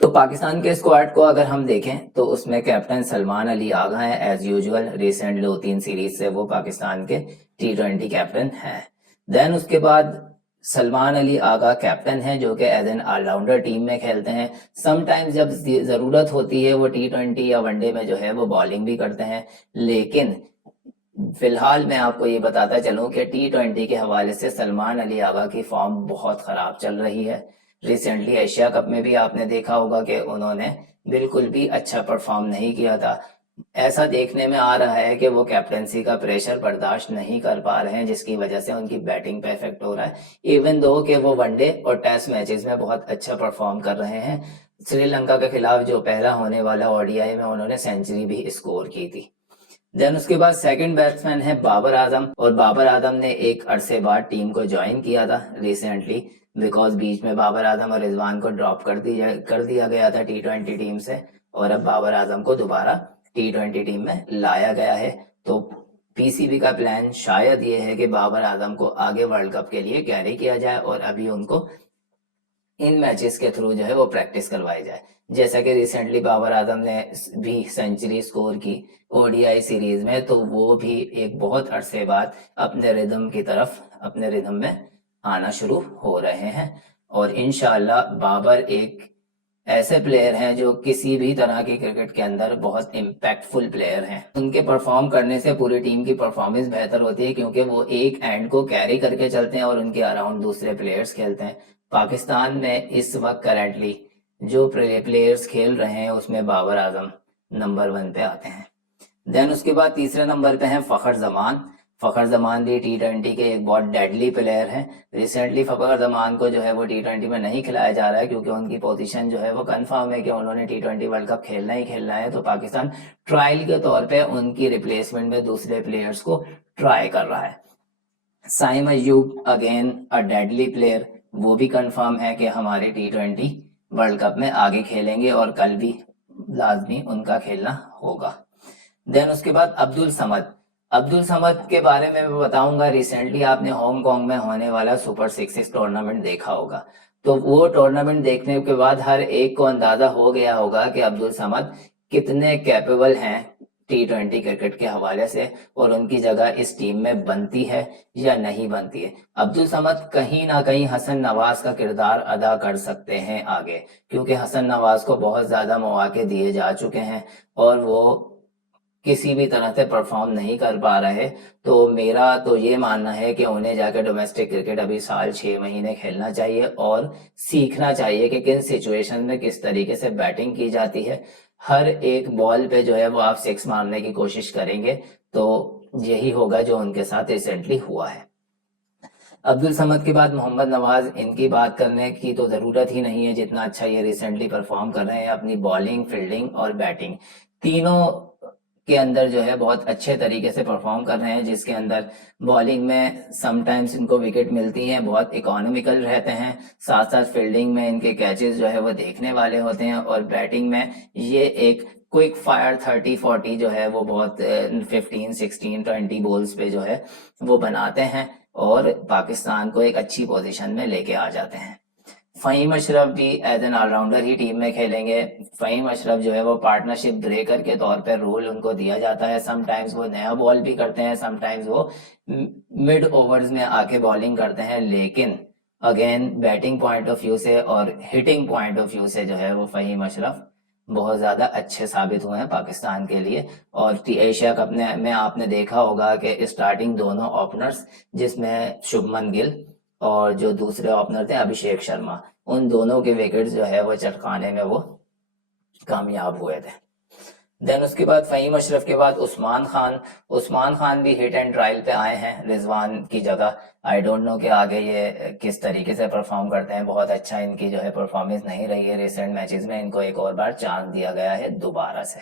तो पाकिस्तान के स्क्वाड को अगर हम देखें तो उसमें कैप्टन सलमान अली आगा हैं एज यूजुअल। रिसेंट 2-3 सीरीज से वो पाकिस्तान के T20 कैप्टन हैं। देन उसके बाद सलमान अली आगा कैप्टन है जो कि एज एन ऑलराउंडर टीम में खेलते हैं। समटाइम्स जब ज़रूरत होती है वो T20 या वनडे में जो है वो बॉलिंग भी करते हैं। लेकिन फिलहाल मैं आपको ये बताता चलूं कि T20 के हवाले से सलमान अली आगा की फॉर्म बहुत ख़राब चल रही है। रिसेंटली एशिया कप में भी आपने देखा होगा कि उन्होंने बिल्कुल भी अच्छा परफॉर्म नहीं किया था। ऐसा देखने में आ रहा है कि वो कैप्टनसी का प्रेशर बर्दाश्त नहीं कर पा रहे हैं, जिसकी वजह से उनकी बैटिंग पे इफेक्ट हो रहा है। इवन दो कि वो वनडे और टेस्ट मैचेस में बहुत अच्छा परफॉर्म कर रहे हैं। श्रीलंका के खिलाफ जो पहला होने वाला ओडीआई में उन्होंने सेंचुरी भी स्कोर की थी। देन उसके बाद सेकंड बैट्समैन है बाबर आजम, और बाबर आजम ने एक अरसे बाद टीम को ज्वाइन किया था रिसेंटली, बिकॉज बीच में बाबर आजम और रिजवान को ड्रॉप कर दिया गया था T20 टीम से, और अब बाबर आजम को दोबारा T20 टीम में लाया गया है। तो पीसीबी का प्लान शायद ये है कि बाबर आजम को आगे वर्ल्ड कप के लिए कैरी किया जाए और अभी उनको इन मैचेस के थ्रू जो है वो प्रैक्टिस करवाई जाए। जैसा कि रिसेंटली बाबर आजम ने भी सेंचुरी स्कोर की ओडीआई सीरीज में, तो वो भी एक बहुत अरसे बाद अपने रिदम में आना शुरू हो रहे हैं। और इंशाल्लाह बाबर एक ऐसे प्लेयर हैं जो किसी भी तरह की क्रिकेट के अंदर बहुत इम्पैक्टफुल प्लेयर हैं। उनके परफॉर्म करने से पूरी टीम की परफॉर्मेंस बेहतर होती है, क्योंकि वो एक एंड को कैरी करके चलते हैं और उनके अराउंड दूसरे प्लेयर्स खेलते हैं। पाकिस्तान में इस वक्त करेंटली जो प्लेयर्स खेल रहे हैं उसमें बाबर आजम नंबर 1 पे आते हैं। देन उसके बाद तीसरे नंबर पे हैं फ़खर जमान। फ़खर जमान भी T20 के एक बहुत डेडली प्लेयर हैं। रिसेंटली फ़खर जमान को जो है वो T20 में नहीं खिलाया जा रहा है, क्योंकि उनकी पोजीशन जो है वो कंफर्म है कि उन्होंने T20 वर्ल्ड कप खेलना ही खेलना है। तो पाकिस्तान ट्रायल के तौर पे उनकी रिप्लेसमेंट में दूसरे प्लेयर्स को ट्राई कर रहा है। Saim Ayub again a deadly player, वो भी कंफर्म है कि हमारे T20 वर्ल्ड कप में आगे खेलेंगे और कल भी लाजमी उनका खेलना होगा। देन उसके बाद अब्दुल समद के बारे में मैं बताऊंगा। रिसेंटली आपने हांगकांग में होने वाला सुपर 6 टूर्नामेंट देखा होगा, तो वो टूर्नामेंट देखने के बाद हर एक को अंदाजा हो गया होगा कि अब्दुल समद कितने कैपेबल हैं T20 क्रिकेट के हवाले से, और उनकी जगह इस टीम में बनती है या नहीं बनती है। अब्दुल समद कहीं ना कहीं हसन नवाज का किरदार अदा कर सकते हैं आगे, क्योंकि हसन नवाज को बहुत ज्यादा मौके दिए जा चुके हैं और वो किसी भी तरह से परफॉर्म नहीं कर पा रहे। तो मेरा तो ये मानना है कि उन्हें जाकर डोमेस्टिक क्रिकेट अभी साल 6 महीने खेलना चाहिए और सीखना चाहिए कि किन सिचुएशन में किस तरीके से बैटिंग की जाती है। हर एक बॉल पे जो है वो आप 6 मारने की कोशिश करेंगे तो यही होगा जो उनके साथ रिसेंटली हुआ है। अब्दुल समद के बाद मोहम्मद नवाज, इनकी बात करने की तो ज़रूरत ही नहीं है, जितना अच्छा ये रिसेंटली परफॉर्म कर रहे हैं अपनी बॉलिंग, फील्डिंग और बैटिंग तीनों के अंदर जो है बहुत अच्छे तरीके से परफॉर्म कर रहे हैं। जिसके अंदर बॉलिंग में समटाइम्स इनको विकेट मिलती हैं, बहुत इकोनॉमिकल रहते हैं, साथ साथ फील्डिंग में इनके कैचेस जो है वो देखने वाले होते हैं, और बैटिंग में ये एक क्विक फायर 30-40 जो है वो बहुत 15-16-20 बॉल्स पे जो है वो बनाते हैं और पाकिस्तान को एक अच्छी पोजीशन में लेके आ जाते हैं। फ़हीम अशरफ भी एज एन ऑलराउंडर ही टीम में खेलेंगे। फ़हीम अशरफ जो है वो पार्टनरशिप ब्रेकर के तौर पे रोल उनको दिया जाता है। समटाइम्स वो नया बॉल भी करते हैं, समटाइम्स वो मिड ओवर्स में आके बॉलिंग करते हैं, लेकिन again batting point of view से और हिटिंग पॉइंट ऑफ व्यू से जो है वो फ़हीम अशरफ बहुत ज़्यादा अच्छे साबित हुए हैं पाकिस्तान के लिए। और एशिया कप में आपने देखा होगा कि स्टार्टिंग दोनों ओपनर्स, जिसमें शुभमन गिल और जो दूसरे ओपनर थे अभिषेक शर्मा, उन दोनों के विकेट जो है वो चटकाने में वो कामयाब हुए थे। देन उसके बाद फ़हीम अशरफ के बाद उस्मान खान भी हिट एंड ट्रायल पे आए हैं रिजवान की जगह। आई डोंट नो कि आगे ये किस तरीके से परफॉर्म करते हैं। बहुत अच्छा इनकी जो है परफॉर्मेंस नहीं रही है रिसेंट मैचेस में, इनको एक और बार चांस दिया गया है दोबारा से।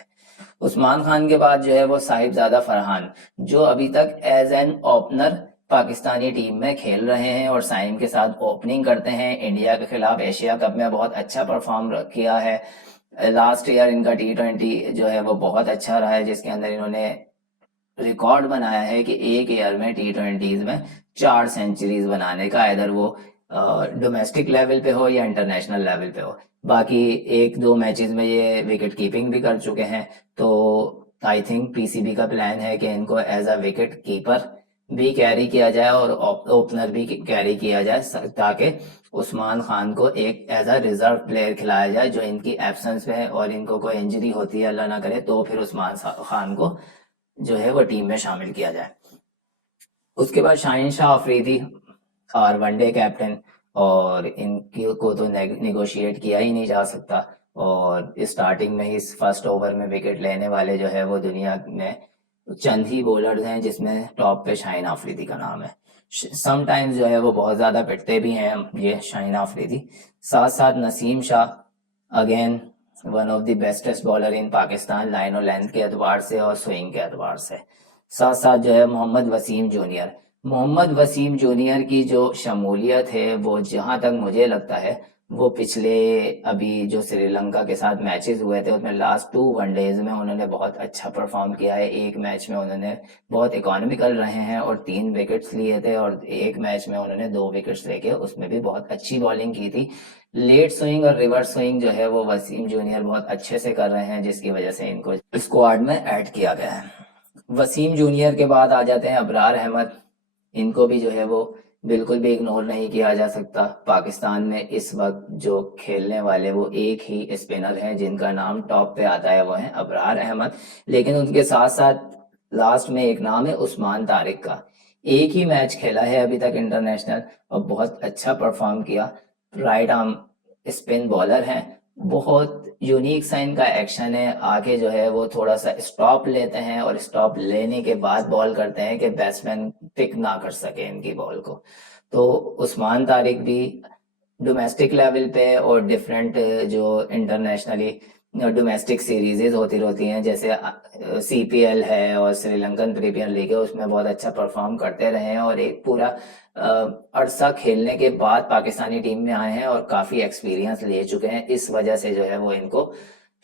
उस्मान खान के बाद जो है वो साहिबजादा फरहान, जो अभी तक as an opener Pakistani team में खेल रहे हैं और साइम के साथ ओपनिंग करते हैं। इंडिया के खिलाफ एशिया कप में बहुत अच्छा परफॉर्म किया है। लास्ट ईयर इनका T20 जो है वो बहुत अच्छा रहा है, जिसके अंदर इन्होंने रिकॉर्ड बनाया है कि एक ईयर में T20 में 4 सेंचुरीज बनाने का। इधर वो डोमेस्टिक लेवल पे हो या इंटरनेशनल लेवल पे हो। बाकी एक दो मैचेस में ये विकेट कीपिंग भी कर चुके हैं, तो आई थिंक पीसीबी का प्लान है कि इनको एज अ विकेट कीपर भी कैरी किया जाए और ओपनर भी कैरी किया जाए, ताकि उस्मान खान को एक एज अ रिजर्व प्लेयर खिलाया जाए जो इनकी एब्सेंस में है, और इनको कोई इंजरी होती है अल्लाह ना करे तो फिर उस्मान खान को जो है वो टीम में शामिल किया जाए। उसके बाद शाहीन शाह अफरीदी और वनडे कैप्टन, और इनकी को तो नेगोशिएट किया ही नहीं जा सकता, और स्टार्टिंग में ही इस फर्स्ट ओवर में विकेट लेने वाले जो है वो दुनिया में चंद ही बॉलर्स हैं जिसमें टॉप पे शाहीन अफरीदी का नाम है। समटाइम्स जो है वो बहुत ज्यादा पिटते भी हैं ये शाहीन अफरीदी। साथ साथ Naseem Shah again one of the bestest bowler in Pakistan, line और लेंथ के एतबार से और स्विंग के एतबार से। साथ साथ जो है मोहम्मद वसीम जूनियर की जो शमूलियत है वो जहां तक मुझे लगता है वो पिछले अभी जो श्रीलंका के साथ मैचेस हुए थे उसमें लास्ट 2 वनडेज में उन्होंने बहुत अच्छा परफॉर्म किया है। एक मैच में उन्होंने बहुत इकोनॉमिकल रहे हैं और 3 विकेट्स लिए थे, और एक मैच में उन्होंने 2 विकेट्स लेके उसमें भी बहुत अच्छी बॉलिंग की थी। लेट स्विंग और रिवर्स स्विंग जो है वो वसीम जूनियर बहुत अच्छे से कर रहे हैं, जिसकी वजह से इनको स्क्वाड में ऐड किया गया है। वसीम जूनियर के बाद आ जाते हैं अबरार अहमद। इनको भी जो है वो बिल्कुल भी इग्नोर नहीं किया जा सकता। पाकिस्तान में इस वक्त जो खेलने वाले वो एक ही स्पिनर हैं जिनका नाम टॉप पे आता है, वो है अबरार अहमद। लेकिन उनके साथ साथ लास्ट में एक नाम है उस्मान तारिक का। एक ही मैच खेला है अभी तक इंटरनेशनल और बहुत अच्छा परफॉर्म किया। राइट आर्म स्पिन बॉलर हैं, बहुत यूनिक सा इनका एक्शन है। आगे जो है वो थोड़ा सा स्टॉप लेते हैं और स्टॉप लेने के बाद बॉल करते हैं कि बैट्समैन पिक ना कर सके इनकी बॉल को। तो उस्मान तारिक भी डोमेस्टिक लेवल पे और डिफरेंट जो इंटरनेशनली डोमेस्टिक सीरीजेज होती रहती हैं, जैसे सीपीएल है और श्रीलंकन प्रीमियर लीग है, उसमें बहुत अच्छा परफॉर्म करते रहे हैं और एक पूरा अरसा खेलने के बाद पाकिस्तानी टीम में आए हैं और काफी एक्सपीरियंस ले चुके हैं। इस वजह से जो है वो इनको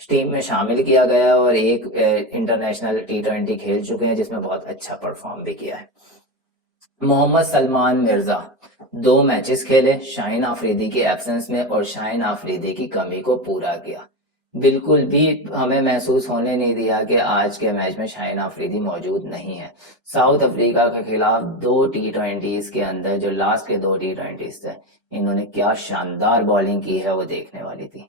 टीम में शामिल किया गया और एक इंटरनेशनल T20 खेल चुके हैं जिसमें बहुत अच्छा परफॉर्म भी किया है। मोहम्मद सलमान मिर्जा 2 मैचेस खेले शाहीन अफरीदी के एब्सेंस में और शाहीन अफरीदी की कमी को पूरा किया। बिल्कुल भी हमें महसूस होने नहीं दिया कि आज के मैच में शाहीन अफरीदी मौजूद नहीं है। साउथ अफ्रीका के खिलाफ 2 T20s के अंदर जो लास्ट के 2 T20s थे, इन्होंने क्या शानदार बॉलिंग की है वो देखने वाली थी।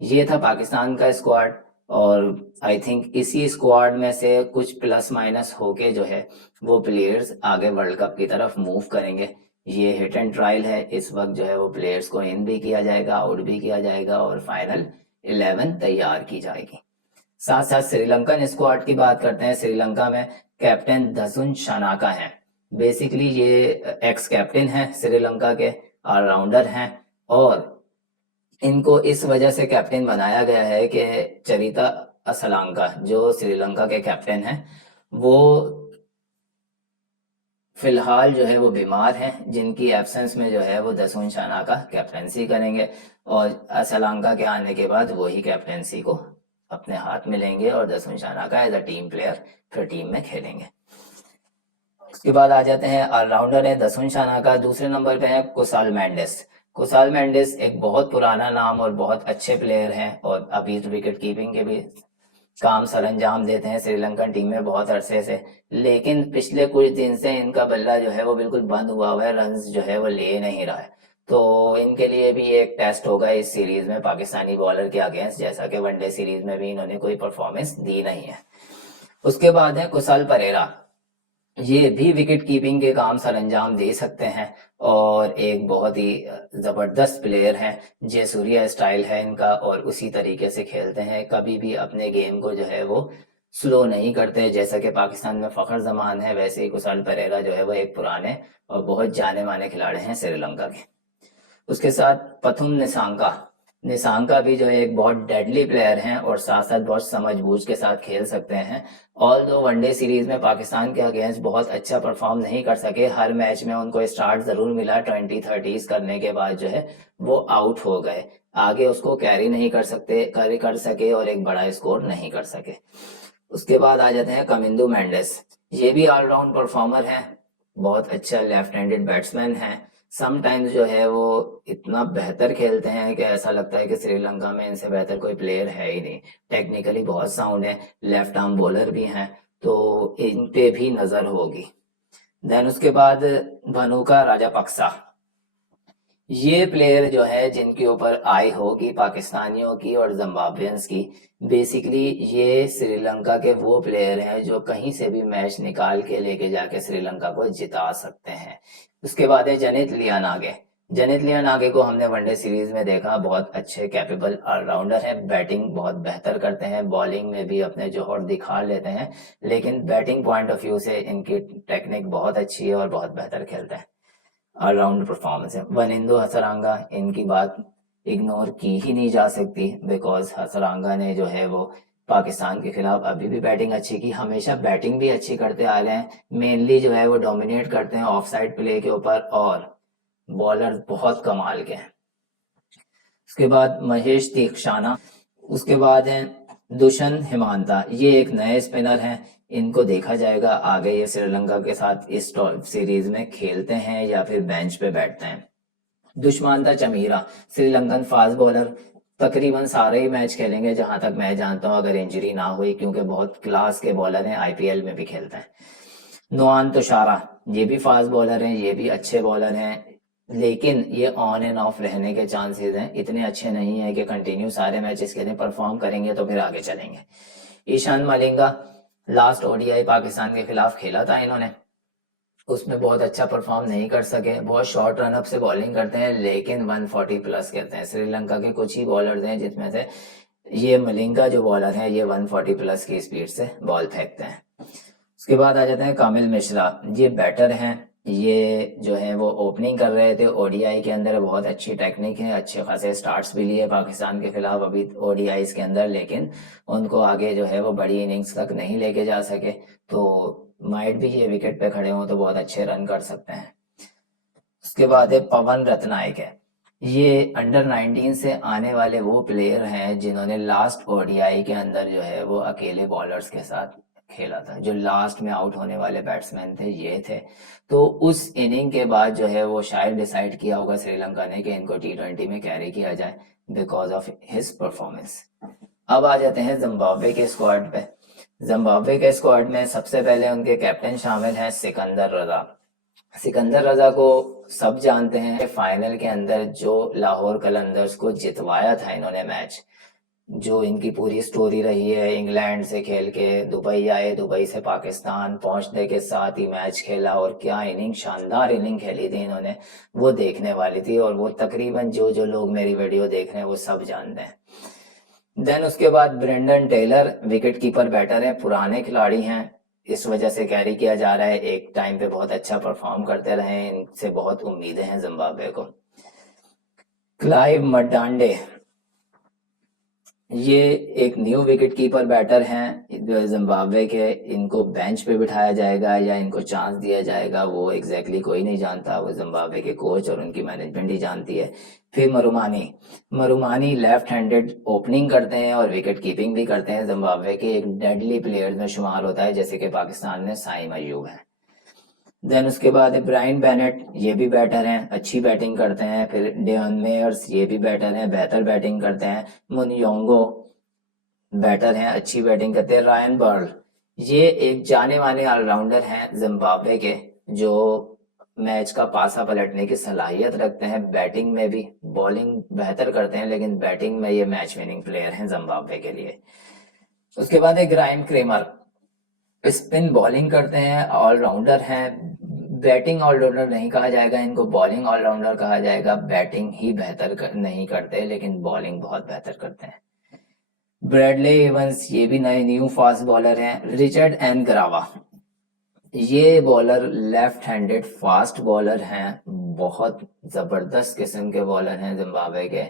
ये था पाकिस्तान का स्क्वाड, और आई थिंक इसी स्क्वाड में से कुछ प्लस माइनस होके जो है वो प्लेयर्स आगे वर्ल्ड कप की तरफ मूव करेंगे। ये हिट एंड ट्रायल है, इस वक्त जो है वो प्लेयर्स को इन भी किया जाएगा, आउट भी किया जाएगा और फाइनल 11 तैयार की जाएगी। साथ साथ श्रीलंकन स्क्वाड की बात करते हैं। श्रीलंका में कैप्टन दसुन शनाका है। बेसिकली ये एक्स कैप्टन है श्रीलंका के, ऑलराउंडर हैं, और इनको इस वजह से कैप्टन बनाया गया है कि चरिता असलांका जो श्रीलंका के कैप्टन हैं वो फिलहाल जो है वो बीमार हैं, जिनकी एब्सेंस में जो है वो दसुन शनाका कैप्टनसी करेंगे और असलांका के आने के बाद वही कैप्टनसी को अपने हाथ में लेंगे और Dasun Shanaka as a team player फिर टीम में खेलेंगे। उसके बाद आ जाते हैं ऑलराउंडर है दसुन शनाका। दूसरे नंबर पे है कुसाल मेंडिस। कुसाल मेंडिस एक बहुत पुराना नाम और बहुत अच्छे प्लेयर हैं और अभी विकेट कीपिंग के भी काम सरंजाम देते हैं श्रीलंकन टीम में बहुत अरसे से। लेकिन पिछले कुछ दिन से इनका बल्ला जो है वो बिल्कुल बंद हुआ हुआ है, रन्स जो है वो ले नहीं रहा है। तो इनके लिए भी एक टेस्ट होगा इस सीरीज में पाकिस्तानी बॉलर के अगेंस्ट, जैसा कि वनडे सीरीज में भी इन्होंने कोई परफॉर्मेंस दी नहीं है। उसके बाद है कुशाल परेरा। ये भी विकेट कीपिंग के काम सरंजाम दे सकते हैं और एक बहुत ही जबरदस्त प्लेयर हैं। जयसूर्या स्टाइल है इनका और उसी तरीके से खेलते हैं, कभी भी अपने गेम को जो है वो स्लो नहीं करते। जैसा कि पाकिस्तान में फखर जमान है, वैसे ही कुशाल परेरा जो है वो एक पुराने और बहुत जाने माने खिलाड़ी हैं श्रीलंका के। उसके साथ पथुम निसांका भी जो है एक बहुत डेडली प्लेयर हैं और साथ साथ बहुत समझबूझ के साथ खेल सकते हैं। ऑल दो वनडे सीरीज में पाकिस्तान के अगेंस्ट बहुत अच्छा परफॉर्म नहीं कर सके, हर मैच में उनको स्टार्ट जरूर मिला, 20-30 करने के बाद जो है वो आउट हो गए, आगे उसको कैरी नहीं कर सके और एक बड़ा स्कोर नहीं कर सके। उसके बाद आ जाते हैं कमिंदू मेंडिस। ये भी ऑलराउंड परफॉर्मर हैं, बहुत अच्छा लेफ्ट हैंडेड बैट्समैन हैं। समटाइम्स जो है वो इतना बेहतर खेलते हैं कि ऐसा लगता है कि श्रीलंका में इनसे बेहतर कोई प्लेयर है ही नहीं। टेक्निकली बहुत साउंड है, लेफ्ट आर्म बॉलर भी हैं, तो इन पे भी नजर होगी। देन उसके बाद भनुका राजापक्सा, ये प्लेयर जो है जिनके ऊपर आई होगी पाकिस्तानियों की और जिम्बाब्वेंस की। बेसिकली ये श्रीलंका के वो प्लेयर हैं जो कहीं से भी मैच निकाल के लेके जाके श्रीलंका को जिता सकते हैं। उसके बाद है जनित लियानागे। जनित लियानागे को हमने वनडे सीरीज में देखा, बहुत अच्छे कैपेबल ऑलराउंडर हैं, बैटिंग बहुत बेहतर करते हैं, बॉलिंग में भी अपने जोहर दिखा लेते हैं, लेकिन बैटिंग पॉइंट ऑफ व्यू से इनकी टेक्निक बहुत अच्छी है और बहुत बेहतर खेलते हैं। ऑलराउंड परफॉर्मेंस है। वनिंदु हसरंगा, इनकी बात इग्नोर की ही नहीं जा सकती, बिकॉज हसरंगा ने जो है वो पाकिस्तान के खिलाफ अभी भी बैटिंग अच्छी की, हमेशा बैटिंग भी अच्छी करते आ रहे हैं, मेनली जो है वो डोमिनेट करते हैं ऑफ साइड प्ले के ऊपर, और बॉलर बहुत कमाल के हैं। उसके बाद महेश तीक्षाना, उसके बाद हैं दुष्यंत हिमांता, ये एक नए स्पिनर हैं, इनको देखा जाएगा आगे ये श्रीलंका के साथ इस सीरीज में खेलते हैं या फिर बेंच पे बैठते हैं। दुष्मांता चमीरा, श्रीलंकन फास्ट बॉलर, तकरीबन सारे ही मैच खेलेंगे जहां तक मैं जानता हूं, अगर इंजरी ना हुई, क्योंकि बहुत क्लास के बॉलर हैं, आईपीएल में भी खेलते हैं। नुआन तुषारा, ये भी फास्ट बॉलर हैं, ये भी अच्छे बॉलर हैं, लेकिन ये ऑन एंड ऑफ रहने के चांसेस हैं, इतने अच्छे नहीं है कि कंटिन्यू सारे मैचेस के लिए परफॉर्म करेंगे तो फिर आगे चलेंगे। ईशान मलिंगा, लास्ट ओडीआई पाकिस्तान के खिलाफ खेला था इन्होंने, उसमें बहुत अच्छा परफॉर्म नहीं कर सके, बहुत शॉर्ट रन अप से बॉलिंग करते हैं, लेकिन 140 प्लस करते हैं। श्रीलंका के कुछ ही बॉलर्स हैं जिसमें से ये मलिंगा जो बॉलर है ये 140 प्लस की स्पीड से बॉल फेंकते हैं। उसके बाद आ जाते हैं कामिल मिश्रा, ये बैटर हैं, ये जो है वो ओपनिंग कर रहे थे ओडीआई के अंदर, बहुत अच्छी टेक्निक है, अच्छे खासे स्टार्ट्स भी लिए पाकिस्तान के खिलाफ अभी ओडीआईस के अंदर, लेकिन उनको आगे जो है वो बड़ी इनिंग्स तक नहीं लेके जा सके, तो माइट भी ये विकेट पे खड़े हों तो बहुत अच्छे रन कर सकते हैं। उसके बाद है पवन रत्नायक है, ये अंडर 19 से आने वाले वो प्लेयर हैं जिन्होंने लास्ट ओडीआई के अंदर जो है वो अकेले बॉलर्स के साथ खेला था, जो लास्ट में आउट होने वाले बैट्समैन थे ये थे, तो उस इनिंग के बाद जो है वो शायद डिसाइड किया होगा श्रीलंका ने कि इनको T20 में कैरी किया जाए बिकॉज ऑफ हिज परफॉर्मेंस। अब आ जाते हैं जिम्बाब्वे के स्क्वाड पे। जिम्बाब्वे के स्क्वाड में सबसे पहले उनके कैप्टन शामिल हैं सिकंदर रजा। सिकंदर रजा को सब जानते हैं, फाइनल के अंदर जो लाहौर कलंदर्स को जितवाया था इन्होंने मैच, जो इनकी पूरी स्टोरी रही है, इंग्लैंड से खेल के दुबई आए, दुबई से पाकिस्तान पहुंचने के साथ ही मैच खेला, और क्या इनिंग, शानदार इनिंग खेली थी इन्होंने, वो देखने वाली थी, और वो तकरीबन जो लोग मेरी वीडियो देख रहे हैं वो सब जानते हैं। देन उसके बाद Brendan Taylor, wicket keeper batter है, पुराने खिलाड़ी हैं, इस वजह से कैरी किया जा रहा है, एक टाइम पे बहुत अच्छा परफॉर्म करते रहे, इनसे बहुत उम्मीदें हैं जिम्बाब्वे को। क्लाइव मडांडे, ये एक न्यू विकेट कीपर बैटर हैं जिम्बाब्वे के, इनको बेंच पे बिठाया जाएगा या इनको चांस दिया जाएगा वो एग्जैक्टली कोई नहीं जानता, वो जिम्बाब्वे के कोच और उनकी मैनेजमेंट ही जानती है। फिर मरुमानी लेफ्ट हैंडेड ओपनिंग करते हैं और विकेट कीपिंग भी करते हैं, जिम्बाब्वे के एक डेडली प्लेयर में शुमार होता है, जैसे कि पाकिस्तान में साइम अयूब है। देन उसके बाद ब्रायन बेनेट, ये भी बैटर हैं, अच्छी बैटिंग करते हैं। फिर डेवन मेयर्स, ये भी बैटर हैं, बेहतर बैटिंग करते हैं। मुनयोंगो बैटर हैं, अच्छी बैटिंग करते हैं। रायन बर्ल, ये एक जाने माने ऑलराउंडर हैं जिम्बाब्वे के, जो मैच का पासा पलटने की सलाहियत रखते हैं, बैटिंग में भी, बॉलिंग बेहतर करते हैं लेकिन बैटिंग में ये मैच विनिंग प्लेयर हैं जिम्बाब्वे के लिए। उसके बाद है ग्राइम क्रेमर, स्पिन बॉलिंग करते हैं, ऑलराउंडर हैं, बैटिंग ऑलराउंडर नहीं कहा जाएगा इनको, बॉलिंग ऑलराउंडर कहा जाएगा, बैटिंग ही नहीं करते लेकिन बॉलिंग बहुत बेहतर करते हैं। ब्रैडले इवंस, ये भी नए न्यू फास्ट बॉलर हैं। रिचर्ड एन ग्रावा, ये bowler left handed fast bowler हैं, बहुत जबरदस्त किस्म के बॉलर हैं जिम्बाब्वे के,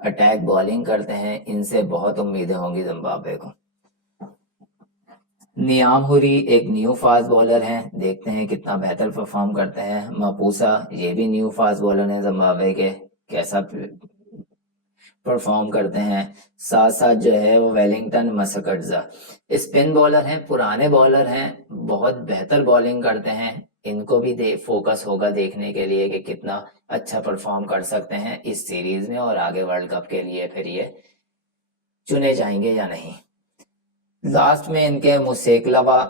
अटैक बॉलिंग करते हैं, इनसे बहुत उम्मीदें होंगी जिम्बाब्वे को। नियाम हुरी एक न्यू फास्ट बॉलर हैं, देखते हैं कितना बेहतर परफॉर्म करते हैं। मापूसा, ये भी न्यू फास्ट बॉलर हैं जिम्बाब्वे के, कैसा परफॉर्म करते हैं। साथ साथ जो है वो वेलिंगटन मसकटजा, स्पिन बॉलर हैं, पुराने बॉलर हैं, बहुत बेहतर बॉलिंग करते हैं, इनको भी फोकस होगा देखने के लिए कि कितना अच्छा परफॉर्म कर सकते हैं इस सीरीज में और आगे वर्ल्ड कप के लिए फिर ये चुने जाएंगे या नहीं। लास्ट में इनके मुसेकलवा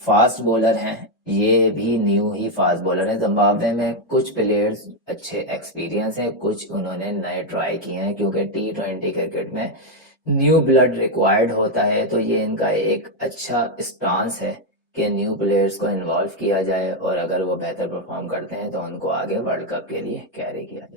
फास्ट बॉलर हैं, ये भी न्यू ही फास्ट बॉलर हैं। जिम्बाब्वे में कुछ प्लेयर्स अच्छे एक्सपीरियंस हैं, कुछ उन्होंने नए ट्राई किए हैं, क्योंकि T20 क्रिकेट में न्यू ब्लड रिक्वायर्ड होता है। तो ये इनका एक अच्छा स्टांस है कि न्यू प्लेयर्स को इन्वॉल्व किया जाए और अगर वो बेहतर परफॉर्म करते हैं तो उनको आगे वर्ल्ड कप के लिए कैरी किया जाए।